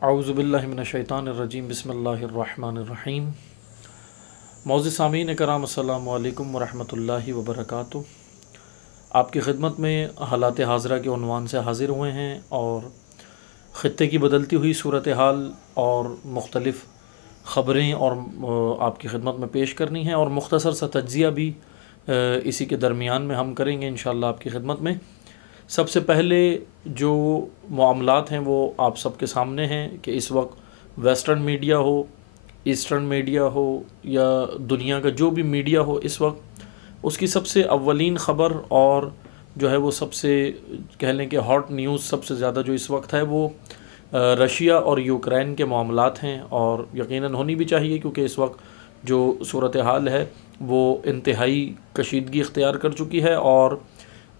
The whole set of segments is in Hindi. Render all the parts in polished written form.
औज़ुबिल्लाहि मिनश्शैतानिर्रजीम बिस्मिल्लाहिर्रहमानिर्रहीम। मौज़ूद सामीन कराम अस्सलामु अलैकुम वरहमतुल्लाहि वबरकातुहू। आपकी खिदमत में हालात हाज़िरा के उन्वान से हाज़िर हुए हैं और ख़ित्ते की बदलती हुई सूरत हाल और मुख्तलिफ़ ख़बरें और आपकी खिदमत में पेश करनी है और मुख्तसर सा तज्ज़िया भी इसी के दरमियान में हम करेंगे इंशाअल्लाह आपकी खिदमत में। सबसे पहले जो मामलात हैं वो आप सबके सामने हैं कि इस वक्त वेस्टर्न मीडिया हो, ईस्टर्न मीडिया हो या दुनिया का जो भी मीडिया हो, इस वक्त उसकी सबसे अव्वलीन ख़बर और जो है वो सबसे कह लें कि हॉट न्यूज़ सबसे ज़्यादा जो इस वक्त है वो रशिया और यूक्रेन के मामलात हैं। और यकीनन होनी भी चाहिए क्योंकि इस वक्त जो सूरत हाल है वो इंतहाई कशीदगी इख्तियार कर चुकी है। और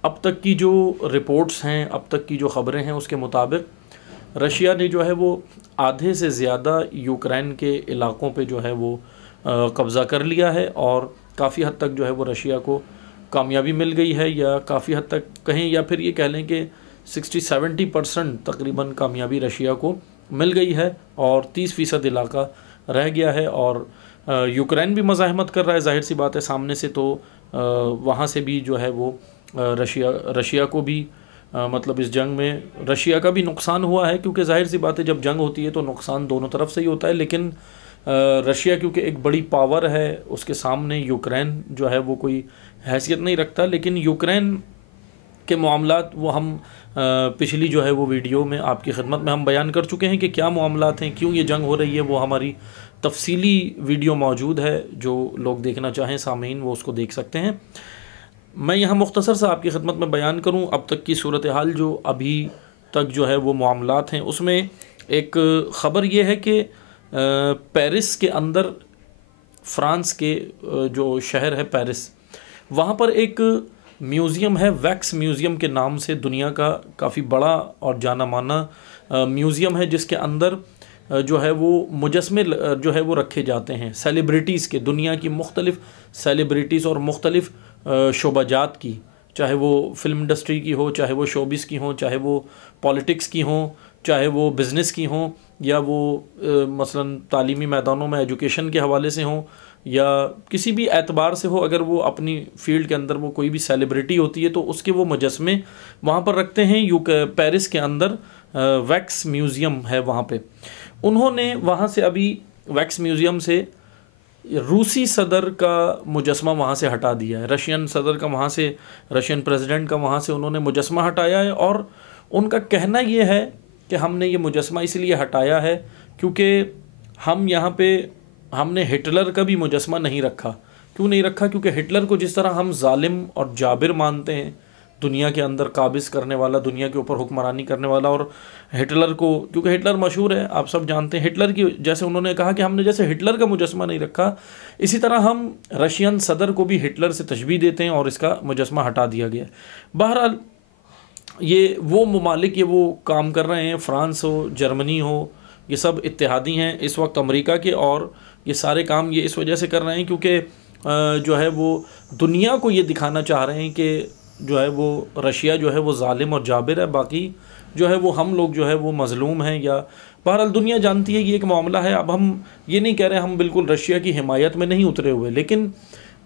अब तक की जो रिपोर्ट्स हैं, अब तक की जो ख़बरें हैं, उसके मुताबिक रशिया ने जो है वो आधे से ज़्यादा यूक्रेन के इलाक़ों पे जो है वो कब्ज़ा कर लिया है और काफ़ी हद तक जो है वो रशिया को कामयाबी मिल गई है, या काफ़ी हद तक कहें या फिर ये कह लें कि 60-70% तकरीबन कामयाबी रशिया को मिल गई है और 30% इलाका रह गया है। और यूक्रेन भी मज़ाहमत कर रहा है, ज़ाहिर सी बात है सामने से, तो वहाँ से भी जो है वो रशिया को भी मतलब इस जंग में रशिया का भी नुकसान हुआ है, क्योंकि ज़ाहिर सी बात है जब जंग होती है तो नुकसान दोनों तरफ से ही होता है। लेकिन रशिया क्योंकि एक बड़ी पावर है, उसके सामने यूक्रेन जो है वो कोई हैसियत नहीं रखता। लेकिन यूक्रेन के मामलात वो हम पिछली जो है वो वीडियो में आपकी खिदमत में हम बयान कर चुके हैं कि क्या मामलात हैं, क्यों ये जंग हो रही है। वो हमारी तफसीली वीडियो मौजूद है, जो लोग देखना चाहें सामीन वो उसको देख सकते हैं। मैं यहाँ मुख्तसर सा आपकी खिदमत में बयान करूँ अब तक की सूरत हाल जो अभी तक जो है वो मामलात हैं। उसमें एक ख़बर ये है कि पेरिस के अंदर, फ़्रांस के जो शहर है पेरिस, वहाँ पर एक म्यूज़ियम है, वैक्स म्यूज़ियम के नाम से दुनिया का काफ़ी बड़ा और जाना माना म्यूज़ियम है, जिसके अंदर जो है वो मुजस्मे जो है वो रखे जाते हैं सेलिब्रिटीज़ के, दुनिया की मुख्तलिफ़ सेलिब्रिटीज़ और मुख्तलिफ़ शोबाजात की, चाहे वो फ़िल्म इंडस्ट्री की हो, चाहे वो शोबिस की हो, चाहे वो पॉलिटिक्स की हो, चाहे वो बिज़नेस की हो, या वो मसलन तालीमी मैदानों में एजुकेशन के हवाले से हो, या किसी भी एतबार से हो। अगर वो अपनी फ़ील्ड के अंदर वो कोई भी सेलिब्रिटी होती है तो उसके वो मुजस्मे वहाँ पर रखते हैं। पेरिस के अंदर वैक्स म्यूज़ियम है वहाँ पे। उन्होंने वहाँ से अभी वैक्स म्यूज़ियम से रूसी सदर का मुजस्मा वहाँ से हटा दिया है, रशियन सदर का वहाँ से, रशियन प्रेसिडेंट का वहाँ से उन्होंने मुजस्मा हटाया है। और उनका कहना ये है कि हमने ये मुजस्मा इसलिए हटाया है क्योंकि हम यहाँ पे हमने हिटलर का भी मुजस्मा नहीं रखा। क्यों नहीं रखा? क्योंकि हिटलर को जिस तरह हम जालिम और जाबिर मानते हैं, दुनिया के अंदर काबिज़ करने वाला, दुनिया के ऊपर हुक्मरानी करने वाला, और हिटलर को क्योंकि हिटलर मशहूर है, आप सब जानते हैं हिटलर की, जैसे उन्होंने कहा कि हमने जैसे हिटलर का मुजस्मा नहीं रखा, इसी तरह हम रशियन सदर को भी हिटलर से तशबीह देते हैं और इसका मुजस्मा हटा दिया गया। बहरहाल ये वो ममालिक ये वो काम कर रहे हैं, फ़्रांस हो, जर्मनी हो, ये सब इत्तेहादी हैं इस वक्त अमेरिका के, और ये सारे काम ये इस वजह से कर रहे हैं क्योंकि जो है वो दुनिया को ये दिखाना चाह रहे हैं कि जो है वो रशिया जो है वो जालिम और जाबिर है, बाकी जो है वो हम लोग जो है वो मज़लूम हैं। या बहरहाल दुनिया जानती है कि एक मामला है। अब हम ये नहीं कह रहे, हम बिल्कुल रशिया की हिमायत में नहीं उतरे हुए, लेकिन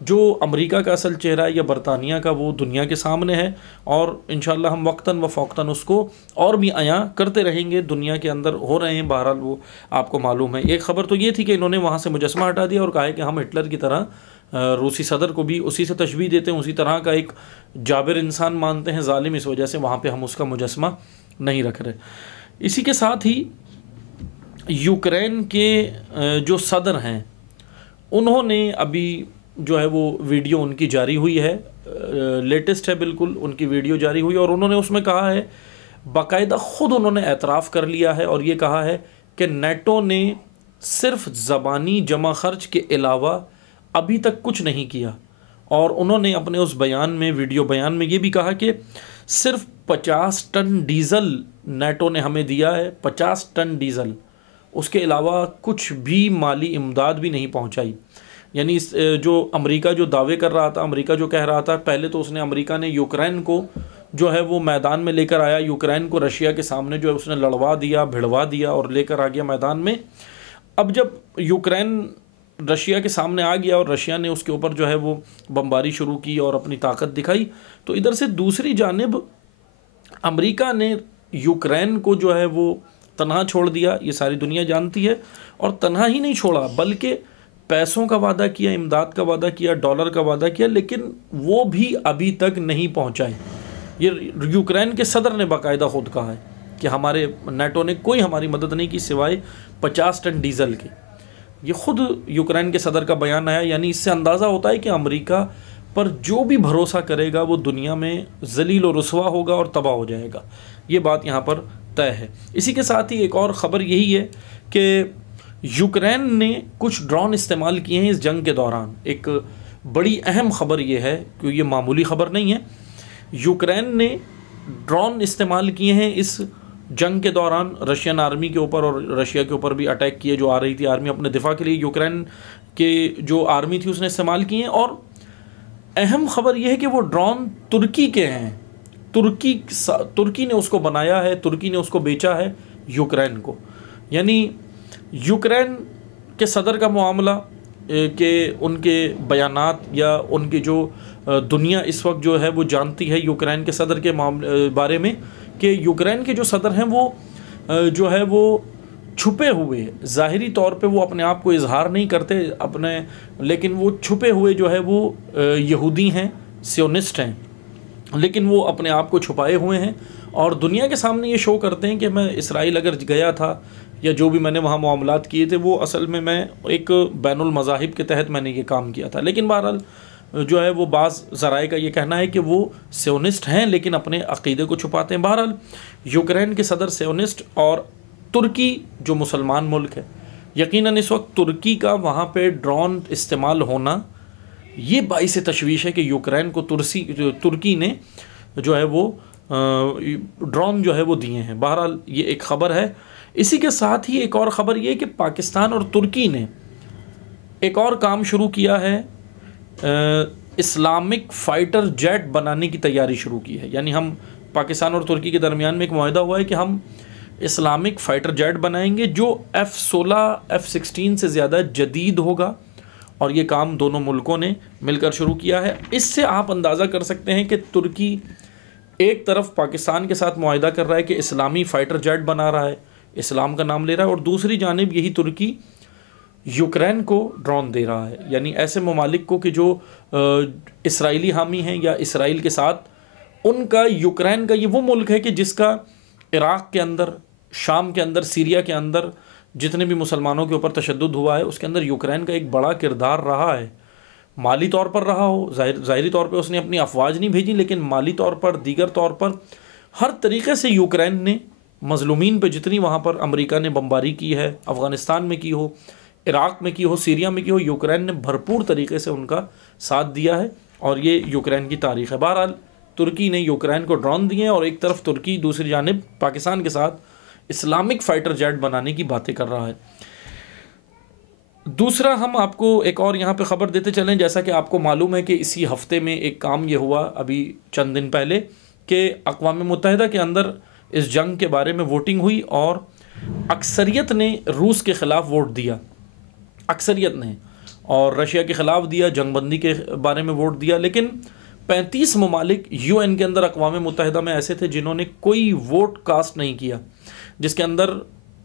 जो अमेरिका का असल चेहरा है या बरतानिया का, वो दुनिया के सामने है और इंशाअल्लाह हम वक्तन व फ़ौक्तन उसको और भी आया करते रहेंगे। दुनिया के अंदर हो रहे हैं, बहरहाल वो आपको मालूम है। एक ख़बर तो ये थी कि इन्होंने वहाँ से मुजस्मा हटा दिया और कहा है कि हम हिटलर की तरह रूसी सदर को भी उसी से तशबीह देते हैं, उसी तरह का एक जाबिर इंसान मानते हैं, जालिम, इस वजह से वहाँ पे हम उसका मुजस्मा नहीं रख रहे। इसी के साथ ही यूक्रेन के जो सदर हैं उन्होंने अभी जो है वो वीडियो उनकी जारी हुई है, लेटेस्ट है बिल्कुल, उनकी वीडियो जारी हुई और उन्होंने उसमें कहा है, बाकायदा ख़ुद उन्होंने एतराफ़ कर लिया है और ये कहा है कि नेटो ने सिर्फ ज़बानी जमा खर्च के अलावा अभी तक कुछ नहीं किया। और उन्होंने अपने उस बयान में, वीडियो बयान में ये भी कहा कि सिर्फ 50 टन डीज़ल नेटो ने हमें दिया है, 50 टन डीज़ल, उसके अलावा कुछ भी माली इमदाद भी नहीं पहुंचाई। यानी जो अमेरिका जो दावे कर रहा था, अमेरिका जो कह रहा था, पहले तो उसने, अमेरिका ने यूक्रेन को जो है वो मैदान में लेकर आया, यूक्रेन को रशिया के सामने जो है उसने लड़वा दिया, भिड़वा दिया और लेकर आ गया मैदान में। अब जब यूक्रेन रशिया के सामने आ गया और रशिया ने उसके ऊपर जो है वो बमबारी शुरू की और अपनी ताकत दिखाई, तो इधर से दूसरी जानिब अमेरिका ने यूक्रेन को जो है वो तनहा छोड़ दिया, ये सारी दुनिया जानती है। और तनहा ही नहीं छोड़ा बल्कि पैसों का वादा किया, इमदाद का वादा किया, डॉलर का वादा किया, लेकिन वो भी अभी तक नहीं पहुंचाए। ये यूक्रेन के सदर ने बाकायदा खुद कहा है कि हमारे नेटो ने कोई हमारी मदद नहीं की सिवाय 50 टन डीजल के। ये खुद यूक्रेन के सदर का बयान आया। यानी इससे अंदाज़ा होता है कि अमेरिका पर जो भी भरोसा करेगा वो दुनिया में जलील और रुसवा होगा और तबाह हो जाएगा। ये बात यहाँ पर तय है। इसी के साथ ही एक और ख़बर यही है कि यूक्रेन ने कुछ ड्रोन इस्तेमाल किए हैं इस जंग के दौरान। एक बड़ी अहम ख़बर ये है कि ये मामूली ख़बर नहीं है। यूक्रेन ने ड्रोन इस्तेमाल किए हैं इस जंग के दौरान रशियन आर्मी के ऊपर, और रशिया के ऊपर भी अटैक किए जो आ रही थी आर्मी अपने दिफा के लिए। यूक्रेन के जो आर्मी थी उसने इस्तेमाल किए हैं। और अहम ख़बर यह है कि वो ड्रोन तुर्की के हैं। तुर्की ने उसको बनाया है, तुर्की ने उसको बेचा है यूक्रेन को। यानी यूक्रेन के सदर का मामला के उनके बयानात या उनके जो दुनिया इस वक्त जो है वो जानती है यूक्रेन के सदर के मामले बारे में कि यूक्रेन के जो सदर हैं वो जो है वो छुपे हुए, ज़ाहिरी तौर पे वो अपने आप को इजहार नहीं करते अपने, लेकिन वो छुपे हुए जो है वो यहूदी हैं, सियोनिस्ट हैं, लेकिन वो अपने आप को छुपाए हुए हैं और दुनिया के सामने ये शो करते हैं कि मैं इसराइल अगर गया था या जो भी मैंने वहाँ मामलात किए थे वो असल में मैं एक बैनुल मज़ाहिब के तहत मैंने ये काम किया था। लेकिन बहरहाल जो है वो बाज़ ज़राए का ये कहना है कि वो सियोनिस्ट हैं लेकिन अपने अक़ीदे को छुपाते हैं। बहरहाल यूक्रेन के सदर सियोनिस्ट और तुर्की जो मुसलमान मुल्क है, यकीनन इस वक्त तुर्की का वहाँ पे ड्रोन इस्तेमाल होना ये बाइस तशवीश है कि यूक्रेन को तुर्की ने जो है वो ड्रोन जो है वो दिए हैं। बहरहाल ये एक ख़बर है। इसी के साथ ही एक और ख़बर ये कि पाकिस्तान और तुर्की ने एक और काम शुरू किया है, इस्लामिक फ़ाइटर जेट बनाने की तैयारी शुरू की है। यानी हम पाकिस्तान और तुर्की के दरमियान में एक मुआहदा हुआ है कि हम इस्लामिक फ़ाइटर जेट बनाएंगे जो F-16 F-16 से ज़्यादा जदीद होगा, और ये काम दोनों मुल्कों ने मिलकर शुरू किया है। इससे आप अंदाज़ा कर सकते हैं कि तुर्की एक तरफ पाकिस्तान के साथ मुआहदा कर रहा है कि इस्लामी फ़ाइटर जेट बना रहा है, इस्लाम का नाम ले रहा है, और दूसरी जानिब यही तुर्की यूक्रेन को ड्रोन दे रहा है। यानी ऐसे ममालिक को कि जो इसराइली हामी हैं या इसराइल के साथ उनका, यूक्रेन का ये वो मुल्क है कि जिसका इराक़ के अंदर, शाम के अंदर, सीरिया के अंदर जितने भी मुसलमानों के ऊपर तशद्दुद हुआ है उसके अंदर यूक्रेन का एक बड़ा किरदार रहा है। माली तौर पर रहा हो, ज़ाहिरी तौर पर उसने अपनी अफवाज नहीं भेजी, लेकिन माली तौर पर, दीगर तौर पर हर तरीक़े से यूक्रेन ने मज़लूमीन पे जितनी वहाँ पर अमेरिका ने बमबारी की है, अफ़गानिस्तान में की हो, इराक़ में की हो, सीरिया में की हो, यूक्रेन ने भरपूर तरीके से उनका साथ दिया है और ये यूक्रेन की तारीख़ है। बहरहाल तुर्की ने यूक्रेन को ड्रोन दिए हैं और एक तरफ तुर्की दूसरी जानिब पाकिस्तान के साथ इस्लामिक फ़ाइटर जेट बनाने की बातें कर रहा है। दूसरा, हम आपको एक और यहाँ पे ख़बर देते चलें। जैसा कि आपको मालूम है कि इसी हफ़्ते में एक काम ये हुआ अभी चंद दिन पहले कि अक़वाम मुत्तहिदा के अंदर इस जंग के बारे में वोटिंग हुई और अक्सरियत ने रूस के ख़िलाफ़ वोट दिया, अक्सरियत ने, और रशिया के ख़िलाफ़ दिया, जंगबंदी के बारे में वोट दिया। लेकिन 35 ममालिक UN के अंदर, अक़वाम मुत्तहिदा में ऐसे थे जिन्होंने कोई वोट कास्ट नहीं किया, जिसके अंदर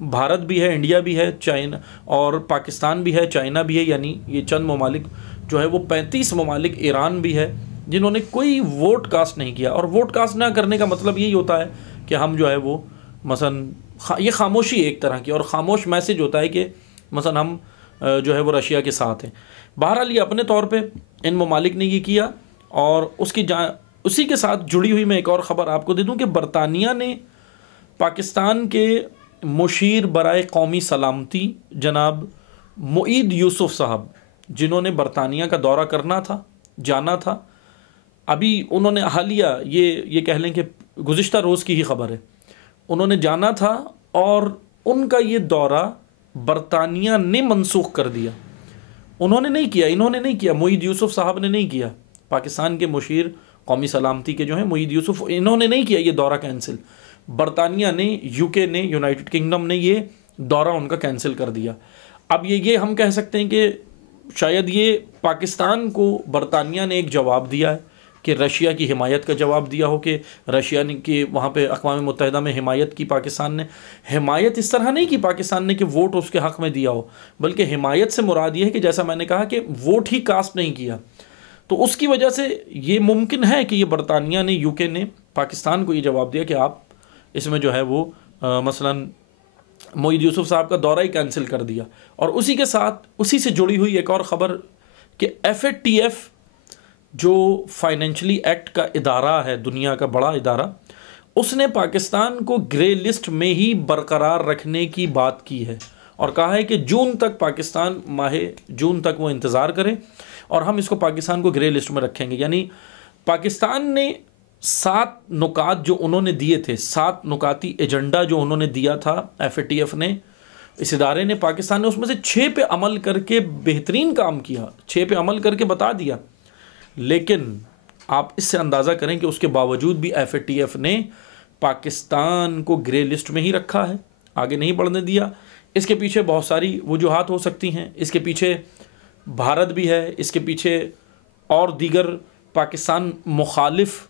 भारत भी है, इंडिया भी है, चाइना और पाकिस्तान भी है, चाइना भी है। यानी ये चंद ममालिक जो है वो 35 ममालिक, ईरान भी है, जिन्होंने कोई वोट कास्ट नहीं किया। और वोट कास्ट ना करने का मतलब यही होता है कि हम जो है वो मसलन ये खामोशी एक तरह की, और ख़ामोश मैसेज होता है कि मसलन हम जो है वो रशिया के साथ हैं। बहरहाल ये अपने तौर पे इन ममालिक ने ये किया। और उसी के साथ जुड़ी हुई मैं एक और ख़बर आपको दे दूं कि बरतानिया ने पाकिस्तान के मुशीर बराए कौमी सलामती जनाब मुईद यूसुफ साहब, जिन्होंने बरतानिया का दौरा करना था, जाना था, अभी उन्होंने हालिया, ये कह लें कि गुज़िश्ता रोज़ की ही ख़बर है, उन्होंने जाना था और उनका ये दौरा बरतानिया ने मनसूख कर दिया। उन्होंने नहीं किया, इन्होंने नहीं किया, मुईद यूसुफ साहब ने नहीं किया, पाकिस्तान के मुशीर कौमी सलामती के जो हैं मोईद यूसुफ, इन्होंने नहीं किया ये दौरा कैंसिल, बरतानिया ने, यूके ने, यूनाइटेड किंगडम ने ये दौरा उनका कैंसिल कर दिया। अब ये हम कह सकते हैं कि शायद ये पाकिस्तान को बरतानिया ने एक जवाब दिया है कि रशिया की हिमायत का जवाब दिया हो कि रशिया ने कि वहाँ पे अक़वाम मुत्तहिदा में हिमायत की पाकिस्तान ने। हिमायत इस तरह नहीं की पाकिस्तान ने कि वोट उसके हक़ में दिया हो, बल्कि हिमायत से मुराद ये है कि जैसा मैंने कहा कि वोट ही कास्ट नहीं किया। तो उसकी वजह से ये मुमकिन है कि ये बरतानिया ने, यूके ने पाकिस्तान को ये जवाब दिया कि आप इसमें जो है वो मसलन मोईद यूसुफ साहब का दौरा ही कैंसिल कर दिया। और उसी के साथ उसी से जुड़ी हुई एक और ख़बर कि FATF जो फाइनेंशली एक्ट का इदारा है, दुनिया का बड़ा इदारा, उसने पाकिस्तान को ग्रे लिस्ट में ही बरकरार रखने की बात की है और कहा है कि जून तक पाकिस्तान, माह जून तक वो इंतज़ार करें और हम इसको पाकिस्तान को ग्रे लिस्ट में रखेंगे। यानी पाकिस्तान ने 7 नुकात जो उन्होंने दिए थे, 7 नुकाती एजेंडा जो उन्होंने दिया था FATF ने, इस इदारे ने, पाकिस्तान ने उसमें से 6 पे अमल करके बेहतरीन काम किया, 6 पे अमल करके बता दिया। लेकिन आप इससे अंदाज़ा करें कि उसके बावजूद भी FATF ने पाकिस्तान को ग्रे लिस्ट में ही रखा है, आगे नहीं बढ़ने दिया। इसके पीछे बहुत सारी वजूहात हो सकती हैं, इसके पीछे भारत भी है, इसके पीछे और दीगर पाकिस्तान मुखालिफ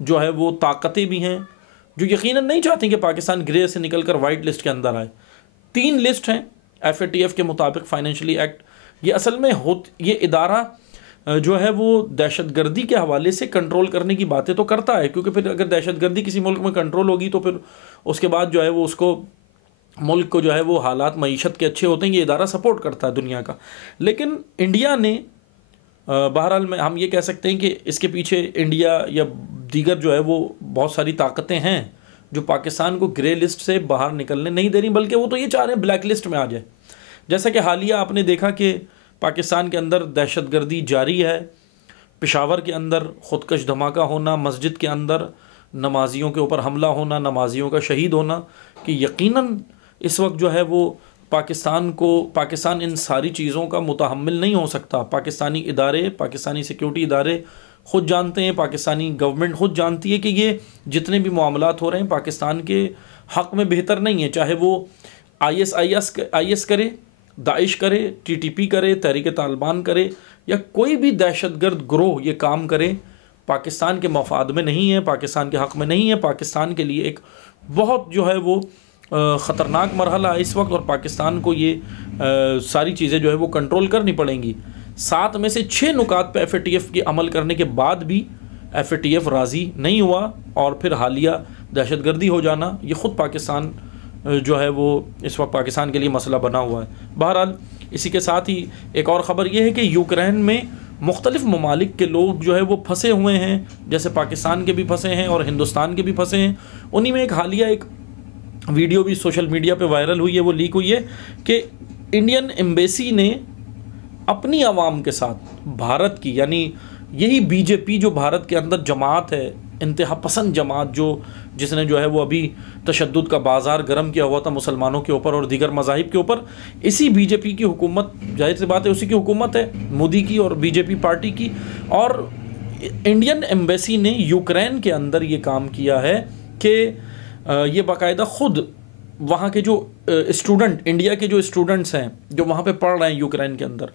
जो है वो ताकतें भी हैं जो यकीनन नहीं चाहती कि पाकिस्तान ग्रे से निकलकर वाइट लिस्ट के अंदर आए। 3 लिस्ट हैं FATF के मुताबिक, फाइनेंशली एक्ट। ये असल में ये इदारा जो है वो दहशतगर्दी के हवाले से कंट्रोल करने की बातें तो करता है, क्योंकि फिर अगर दहशतगर्दी किसी मुल्क में कंट्रोल होगी तो फिर उसके बाद जो है वो उसको, मुल्क को जो है वो हालात मईशत के अच्छे होते हैं, ये इदारा सपोर्ट करता है दुनिया का। लेकिन इंडिया ने बहरहाल में हम ये कह सकते हैं कि इसके पीछे इंडिया या दीगर जो है वो बहुत सारी ताकतें हैं जो पाकिस्तान को ग्रे लिस्ट से बाहर निकलने नहीं दे रही, बल्कि वो तो ये चाह रहे हैं ब्लैक लिस्ट में आ जाए। जैसा कि हालिया आपने देखा कि पाकिस्तान के अंदर दहशतगर्दी जारी है, पेशावर के अंदर ख़ुदकश धमाका होना, मस्जिद के अंदर नमाजियों के ऊपर हमला होना, नमाजियों का शहीद होना, कि यकीनन इस वक्त जो है वो पाकिस्तान इन सारी चीज़ों का मुतहम्मिल नहीं हो सकता। पाकिस्तानी इदारे, पाकिस्तानी सिक्योरिटी इदारे ख़ुद जानते हैं, पाकिस्तानी गवर्नमेंट ख़ुद जानती है कि ये जितने भी मामलात हो रहे हैं पाकिस्तान के हक़ में बेहतर नहीं है, चाहे वो IS करे, दाइश करे, TTP करे, तहरीक तालिबान करे, या कोई भी दहशतगर्द ग्रोह ये काम करे, पाकिस्तान के मफाद में नहीं है, पाकिस्तान के हक़ में नहीं है। पाकिस्तान के लिए एक बहुत जो है वो ख़तरनाक मरहला है इस वक्त, और पाकिस्तान को ये सारी चीज़ें जो है वो कंट्रोल करनी पड़ेंगी। 7 में से 6 नुकात पे FATF के अमल करने के बाद भी FATF राज़ी नहीं हुआ, और फिर हालिया दहशतगर्दी हो जाना, ये ख़ुद पाकिस्तान जो है वो इस वक्त पाकिस्तान के लिए मसला बना हुआ है। बहरहाल इसी के साथ ही एक और ख़बर ये है कि यूक्रेन में मुख्तलिफ़ ममालिक के लोग जो है वो फंसे हुए हैं, जैसे पाकिस्तान के भी फंसे हैं और हिंदुस्तान के भी फंसे हैं। उन्हीं में एक हालिया एक वीडियो भी सोशल मीडिया पे वायरल हुई है, वो लीक हुई है कि इंडियन एम्बेसी ने अपनी आवाम के साथ भारत की, यानी यही BJP जो भारत के अंदर जमात है, इंतहा पसंद जमात जिसने जो है वो अभी तशद्दुद का बाज़ार गर्म किया हुआ था मुसलमानों के ऊपर और दीगर मज़ाहिब के ऊपर, इसी BJP की हुकूमत, जाहिर सी बात है उसी की हुकूमत है, मोदी की और BJP पार्टी की। और इंडियन एम्बेसी ने यूक्रेन के अंदर ये काम किया है कि ये बाकायदा ख़ुद वहाँ के जो स्टूडेंट, इंडिया के जो स्टूडेंट्स हैं जो वहाँ पे पढ़ रहे हैं यूक्रेन के अंदर,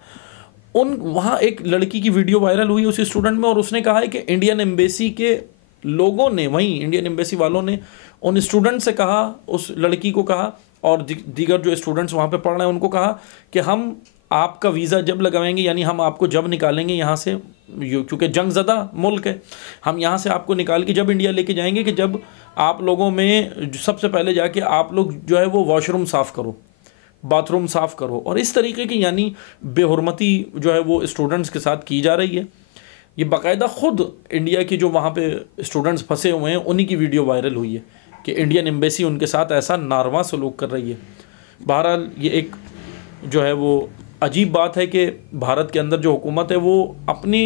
वहाँ एक लड़की की वीडियो वायरल हुई उस स्टूडेंट में, और उसने कहा है कि इंडियन एम्बेसी के लोगों ने, वहीं इंडियन एम्बेसी वालों ने उन स्टूडेंट से कहा, उस लड़की को कहा और दीगर जो स्टूडेंट्स वहाँ पे पढ़ रहे हैं उनको कहा कि हम आपका वीज़ा जब लगाएंगे, यानी हम आपको जब निकालेंगे यहाँ से, क्योंकि जंग ज़दा मुल्क है, हम यहाँ से आपको निकाल के जब इंडिया लेके जाएंगे कि जब आप लोगों में सबसे पहले जाके आप लोग जो है वो वॉशरूम साफ़ करो, बाथरूम साफ़ करो। और इस तरीके की यानी बेहुरमती जो है वो स्टूडेंट्स के साथ की जा रही है। ये बाकायदा ख़ुद इंडिया की जो वहाँ पे स्टूडेंट्स फंसे हुए हैं उन्हीं की वीडियो वायरल हुई है कि इंडियन एम्बेसी उनके साथ ऐसा नारवा सलूक कर रही है। बहरहाल ये एक जो है वो अजीब बात है कि भारत के अंदर जो हुकूमत है वो अपनी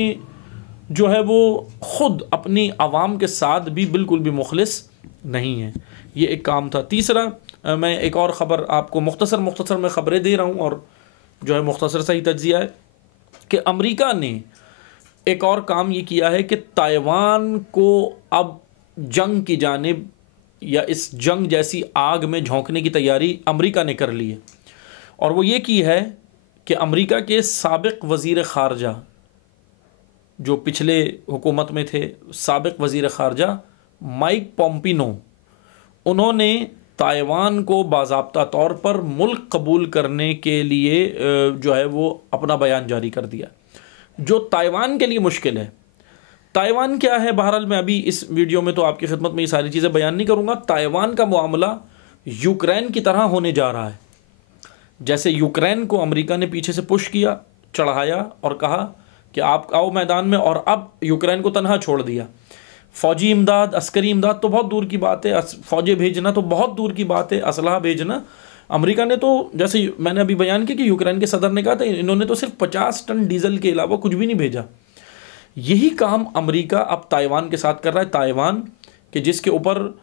जो है वो ख़ुद अपनी आवाम के साथ भी बिल्कुल भी मुखलिस नहीं है। ये एक काम था। तीसरा, मैं एक और ख़बर आपको मुख्तसर में ख़बरें दे रहा हूँ और जो है मुख्तसर सा ही तज्ज़िया है कि अमेरिका ने एक और काम ये किया है कि ताइवान को अब जंग की जानिब या इस जंग जैसी आग में झोंकने की तैयारी अमेरिका ने कर ली है। और वो ये की है कि अमेरिका के साबिक़ वज़ीर ख़ारजा, जो पिछले हुकूमत में थे, साबिक़ वज़ीर ख़ारजा माइक पॉम्पिनो, उन्होंने ताइवान को बाज़ाब्ता तौर पर मुल्क कबूल करने के लिए जो है वो अपना बयान जारी कर दिया, जो ताइवान के लिए मुश्किल है। ताइवान क्या है, बहरहाल मैं अभी इस वीडियो में तो आपकी खिदमत में ये सारी चीज़ें बयान नहीं करूँगा। ताइवान का मामला यूक्रेन की तरह होने जा रहा है। जैसे यूक्रेन को अमेरिका ने पीछे से पुश किया, चढ़ाया और कहा कि आप आओ मैदान में, और अब यूक्रेन को तनहा छोड़ दिया। फ़ौजी इमदाद, अस्करी इमदाद तो बहुत दूर की बात है, फ़ौजें भेजना तो बहुत दूर की बात है, असलहा भेजना। अमेरिका ने तो, जैसे मैंने अभी बयान किया कि यूक्रेन के सदर ने कहा था, इन्होंने तो सिर्फ 50 टन डीजल के अलावा कुछ भी नहीं भेजा। यही काम अमेरिका अब ताइवान के साथ कर रहा है। ताइवान कि जिसके ऊपर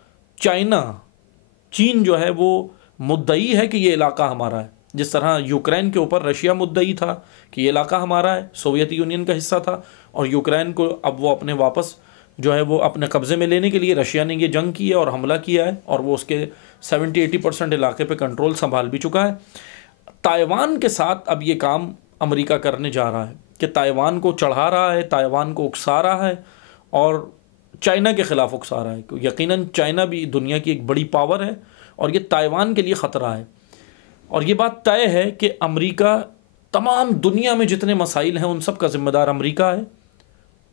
चीन जो है वो मुद्दई है कि ये इलाका हमारा है, जिस तरह यूक्रेन के ऊपर रशिया मुद्दई था कि ये इलाका हमारा है, सोवियत यूनियन का हिस्सा था, और यूक्रेन को अब वो अपने वापस जो है वो अपने कब्ज़े में लेने के लिए रशिया ने ये जंग की है और हमला किया है, और वो उसके 70-80% इलाके पे कंट्रोल संभाल भी चुका है। ताइवान के साथ अब ये काम अमेरिका करने जा रहा है कि ताइवान को चढ़ा रहा है, ताइवान को उकसा रहा है और चाइना के ख़िलाफ़ उकसा रहा है। यकीनन चाइना भी दुनिया की एक बड़ी पावर है और ये ताइवान के लिए ख़तरा है। और ये बात तय है कि अमेरिका, तमाम दुनिया में जितने मसाइल हैं उन सब का ज़िम्मेदार अमेरिका है।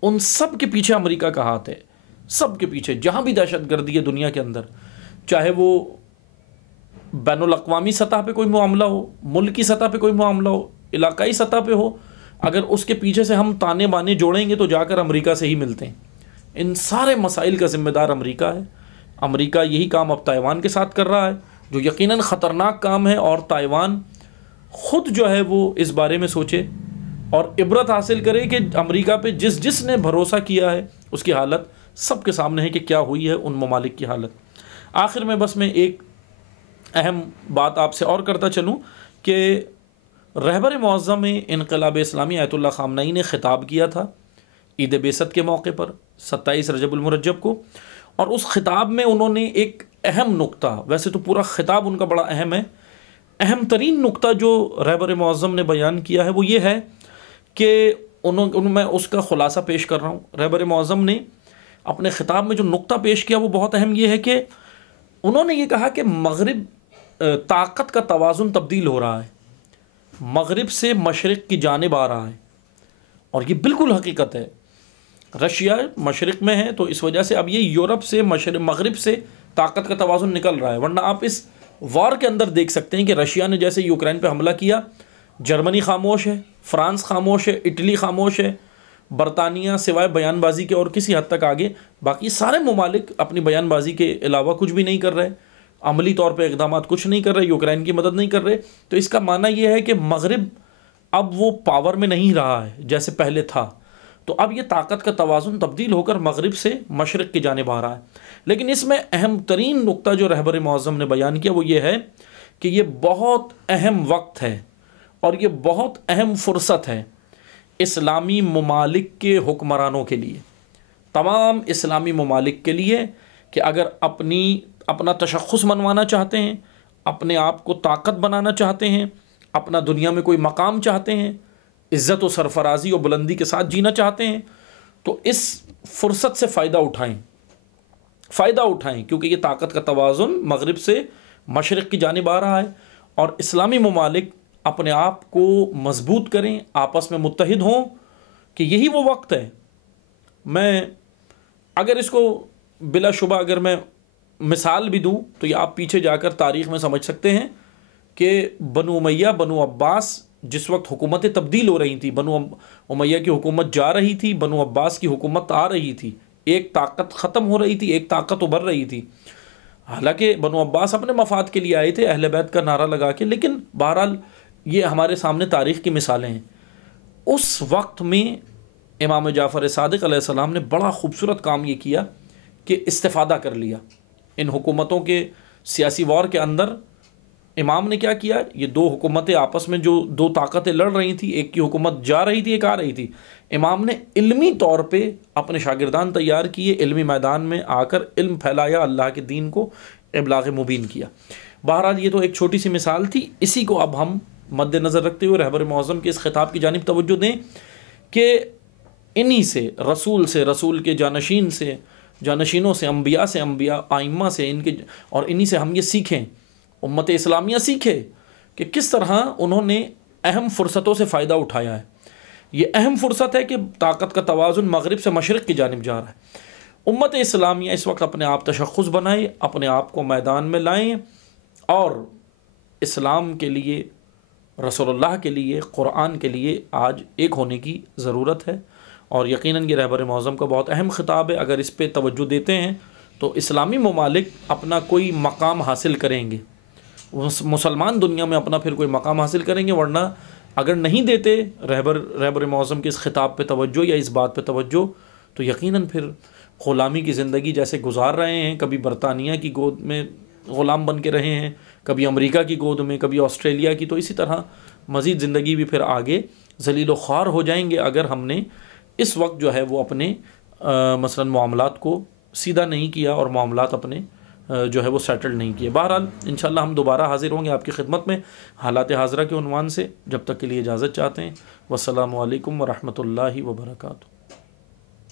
उन सब के पीछे अमेरिका का हाथ है, सब के पीछे। जहाँ भी दहशतगर्दी है दुनिया के अंदर, चाहे वो बैनुल अक़वामी सतह पे कोई मामला हो, मुल्की सतह पे कोई मामला हो, इलाकाई सतह पे हो, अगर उसके पीछे से हम ताने बाने जोड़ेंगे तो जाकर अमेरिका से ही मिलते हैं। इन सारे मसाइल का ज़िम्मेदार अमेरिका है। अमेरिका यही काम अब ताइवान के साथ कर रहा है, जो यकीनन ख़तरनाक काम है, और ताइवान ख़ुद जो है वो इस बारे में सोचे और इबरत हासिल करे कि अमेरिका पे जिसने भरोसा किया है उसकी हालत सबके सामने है कि क्या हुई है उन ममालिक की हालत। आखिर में बस मैं एक अहम बात आपसे और करता चलूँ कि रहबर मुअज़्ज़म इनक़लाब इस्लामी आयतुल्लाह ख़ामनई ने ख़िताब किया था ईद बेसत के मौके पर 27 रजबुल मुरज्जब को, और उस ख़िताब में उन्होंने एक अहम नुक्ता, वैसे तो पूरा ख़िताब उनका बड़ा अहम है, अहम तरीन नुक्ता जो रहबर मुअज़्ज़म ने बयान किया है वो ये है कि मैं उसका ख़ुलासा पेश कर रहा हूँ। रहबर मुअज़्ज़म ने अपने ख़िताब में जो नुक्ता पेश किया वो बहुत अहम ये है कि उन्होंने ये कहा कि मग़रिब ताकत का तवाज़ुन तब्दील हो रहा है, मग़रिब से मशरिक़ की जानिब आ रहा है, और ये बिल्कुल हकीकत है। रशिया मशरिक़ में है तो इस वजह से अब ये यूरोप से मग़रिब से ताकत का तवाज़ुन निकल रहा है। वरना आप इस वार के अंदर देख सकते हैं कि रशिया ने जैसे यूक्रेन पे हमला किया, जर्मनी खामोश है, फ़्रांस खामोश है, इटली खामोश है, बरतानिया सिवाय बयानबाजी के और किसी हद तक आगे, बाकी सारे ममालिक अपनी बयानबाजी के अलावा कुछ भी नहीं कर रहे, अमली तौर पे इक़दामात कुछ नहीं कर रहे, यूक्रेन की मदद नहीं कर रहे। तो इसका माना यह है कि मग़रिब अब वो पावर में नहीं रहा है जैसे पहले था, तो अब ये ताकत का तवाज़ुन तब्दील होकर मग़रिब से मशरिक़ की जानिब आ रहा है। लेकिन इसमें अहम तरीन नुक्ता जो रहबर मुअज़्ज़म ने बयान किया वो ये है कि ये बहुत अहम वक्त है और ये बहुत अहम फ़ुर्सत है इस्लामी ममालिक के हुक्मरानों के लिए, तमाम इस्लामी ममालिक के लिए, कि अगर अपना तशख़्ख़ुस मनवाना चाहते हैं, अपने आप को ताकत बनाना चाहते हैं, अपना दुनिया में कोई मकाम चाहते हैं, इज़्ज़त व सरफराजी और बुलंदी के साथ जीना चाहते हैं, तो इस फ़ुर्सत से फ़ायदा उठाएं, क्योंकि ये ताकत का तवाज़ुन मग़रिब से मशरिक़ की जानिब आ रहा है और इस्लामी ममालिक अपने आप को मजबूत करें, आपस में मुत्तहिद हों कि यही वो वक्त है। मैं अगर इसको बिलाशुबा अगर मैं मिसाल भी दूं तो ये आप पीछे जाकर तारीख़ में समझ सकते हैं कि बनु उमैया, बनु अब्बास जिस वक्त हुकूमतें तब्दील हो रही थी, बनु उमैया की हुकूमत जा रही थी, बनु अब्बास की हुकूमत आ रही थी, एक ताकत ख़त्म हो रही थी, एक ताकत उभर रही थी। हालांकि बनु अब्बास अपने मफाद के लिए आए थे अहले बैत का नारा लगा के, लेकिन बहरहाल ये हमारे सामने तारीख़ की मिसालें हैं। उस वक्त में इमाम जाफ़र सादिक़ अलैहिस्सलाम ने बड़ा ख़ूबसूरत काम ये किया कि इस्तिफ़ादा कर लिया इन हुकूमतों के सियासी वॉर के अंदर। इमाम ने क्या किया, ये दो हुकूमतें आपस में जो दो ताकतें लड़ रही थी, एक की हुकूमत जा रही थी, एक आ रही थी, इमाम ने इल्मी तौर पे अपने शागिर्दान तैयार किए, इल्मी मैदान में आकर इल्म फैलाया, अल्लाह के दीन को इब्लाग मुबीन किया। बहरहाल ये तो एक छोटी सी मिसाल थी, इसी को अब हम मद्देनज़र रखते हुए रहबर मौज़म के इस खिताब की जानिब तवज्जो दें कि इन्हीं से, रसूल के जानशीन से, जानशीनों से, अम्बिया, आइम्मा से, इनके, और इन्हीं से हम ये सीखें, उम्मत इस्लामिया सीखे कि किस तरह उन्होंने अहम फ़ुर्सतों से फ़ायदा उठाया है। ये अहम फ़ुर्सत है कि ताकत का तवाज़ुन मगरिब से मशरिक़ की जानिब जा रहा है। उम्मत इस्लामिया इस वक्त अपने आप तशख़्ख़ुस बनाए, अपने आप को मैदान में लाएँ और इस्लाम के लिए, रसूलुल्लाह के लिए, क़ुरआन के लिए आज एक होने की ज़रूरत है। और यकीनन ये रहबर मौज़म का बहुत अहम ख़िताब है। अगर इस पे तवज्जो देते हैं तो इस्लामी ममालिक अपना कोई मकाम हासिल करेंगे, मुसलमान दुनिया में अपना फिर कोई मकाम हासिल करेंगे, वरना अगर नहीं देते रहबर मौज़म के इस ख़िताब पे तवज्जो या इस बात पे तवज्जो, तो यकीनन फिर ग़ुलामी की ज़िंदगी जैसे गुजार रहे हैं, कभी बरतानिया की गोद में ग़ुलाम बन के रहे हैं, कभी अमेरिका की गोद में, कभी ऑस्ट्रेलिया की, तो इसी तरह मज़ीद ज़िंदगी भी फिर आगे ज़लील व ख़्वार हो जाएंगे अगर हमने इस वक्त जो है वो अपने मसलन मामलात को सीधा नहीं किया और मामलात अपने जो है वो सेटल नहीं किए। बहरहाल इंशाअल्लाह हम दोबारा हाज़िर होंगे आपकी खिदमत में हालात हाज़रा के उन्वान से। जब तक के लिए इजाज़त चाहते हैं। वस्सलामु अलैकुम व रहमतुल्लाहि व बरकातुहू।